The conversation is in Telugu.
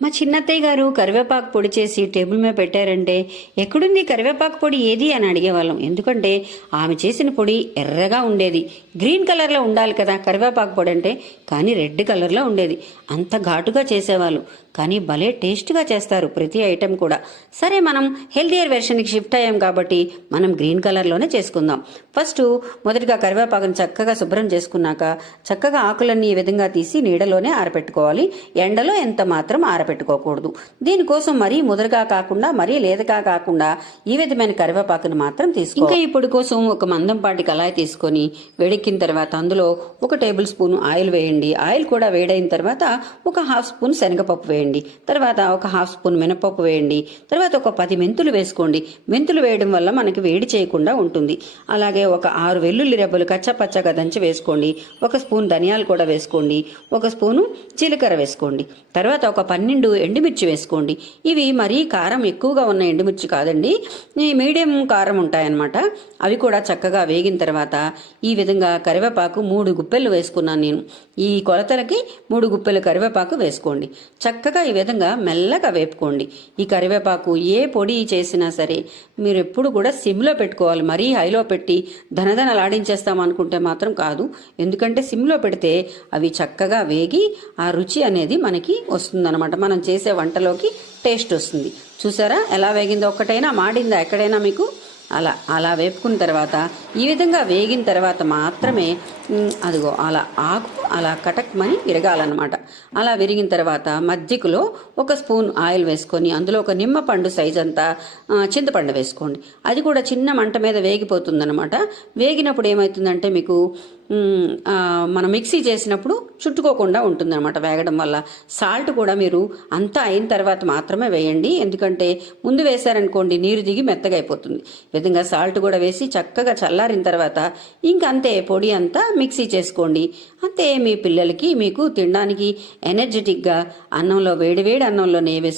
మా చిన్నత్తయ్య గారు కరివేపాకు పొడి చేసి టేబుల్ మీద పెట్టారంటే ఎక్కడుంది కరివేపాకు పొడి ఏది అని అడిగేవాళ్ళం. ఎందుకంటే ఆమె చేసిన పొడి ఎర్రగా ఉండేది, గ్రీన్ కలర్లో ఉండాలి కదా కరివేపాకు పొడి అంటే, కానీ రెడ్ కలర్లో ఉండేది. అంత ఘాటుగా చేసేవాళ్ళు, కానీ భలే టేస్ట్గా చేస్తారు ప్రతి ఐటెం కూడా. సరే, మనం హెల్దియర్ వెర్షన్కి షిఫ్ట్ అయ్యాం కాబట్టి మనం గ్రీన్ కలర్లోనే చేసుకుందాం. ఫస్ట్ మొదటిగా కరివేపాకుని చక్కగా శుభ్రం చేసుకున్నాక చక్కగా ఆకులన్నీ ఈ విధంగా తీసి నీడలోనే ఆరబెట్టుకోవాలి. ఎండలో ఎంత మాత్రం ఆరబెట్టుకోకూడదు. దీనికోసం మరీ ముదరగా కాకుండా మరీ లేతగా కాకుండా ఈ విధమైన కరివేపాకుని మాత్రం తీసుకోవాలి. ఇంకా ఇప్పుడు కోసం ఒక మందంపాటి కళాయి తీసుకొని వేడెక్కిన తర్వాత అందులో 1 టేబుల్ స్పూన్ ఆయిల్ వేయండి. ఆయిల్ కూడా వేడైన తర్వాత ఒక 1/2 స్పూన్ శనగపప్పు వేయండి. తర్వాత ఒక 1/2 స్పూన్ మినపప్పు వేయండి. తర్వాత ఒక 10 మెంతులు వేసుకోండి. మెంతులు వేయడం వల్ల మనకి వేడి చేయకుండా ఉంటుంది. అలాగే ఒక 6 వెల్లుల్లి రెబ్బలు కచ్చపచ్చగా దంచి వేసుకోండి. 1 స్పూన్ ధనియాలు కూడా వేసుకోండి. 1 స్పూను జీలకర్ర వేసుకోండి. తర్వాత ఒక 12 ఎండుమిర్చి వేసుకోండి. ఇవి మరీ కారం ఎక్కువగా ఉన్న ఎండుమిర్చి కాదండి, మీడియం కారం ఉంటాయన్నమాట. అవి కూడా చక్కగా వేగిన తర్వాత ఈ విధంగా కరివేపాకు 3 గుప్పెలు వేసుకున్నాను నేను. ఈ కొలతలకి 3 గుప్పెలు కరివేపాకు వేసుకోండి. చక్కగా ఈ విధంగా మెల్లగా వేపుకోండి. ఈ కరివేపాకు ఏ పొడి చేసినా సరే మీరు ఎప్పుడు కూడా సిమ్లో పెట్టుకోవాలి. మరీ హైలో పెట్టి ధనధనలాడించేస్తాం అనుకుంటే మాత్రం కాదు. ఎందుకంటే సిమ్లో పెడితే అవి చక్కగా వేగి ఆ రుచి అనేది మనకి వస్తుందన్నమాట. మనం చేసే వంటలోకి టేస్ట్ వస్తుంది. చూసారా ఎలా వేగిందో? ఒక్కటైనా మాడిందా ఎక్కడైనా మీకు? అలా వేపుకున్న తర్వాత ఈ విధంగా వేగిన తర్వాత మాత్రమే అదిగో అలా కటక్మని విరగాలన్నమాట. అలా విరిగిన తర్వాత మజ్జిగలో 1 స్పూన్ ఆయిల్ వేసుకొని అందులో ఒక నిమ్మపండు సైజ్ అంతా చింతపండు వేసుకోండి. అది కూడా చిన్న మంట మీద వేగిపోతుందన్నమాట. వేగినప్పుడు ఏమవుతుందంటే మీకు మనం మిక్సీ చేసినప్పుడు చుట్టుకోకుండా ఉంటుందన్నమాట వేగడం వల్ల. సాల్ట్ కూడా మీరు అంతా అయిన తర్వాత మాత్రమే వేయండి. ఎందుకంటే ముందు వేశారనుకోండి నీరు దిగి మెత్తగా అయిపోతుంది. విధంగా సాల్ట్ కూడా వేసి చక్కగా చల్లారిన తర్వాత ఇంకంతే పొడి అంతా మిక్సీ చేసుకోండి. అంతే, మీ పిల్లలకి మీకు తినడానికి ఎనర్జెటిక్గా అన్నంలో వేడివేడి అన్నంలో నెయ్యి వేసుకొని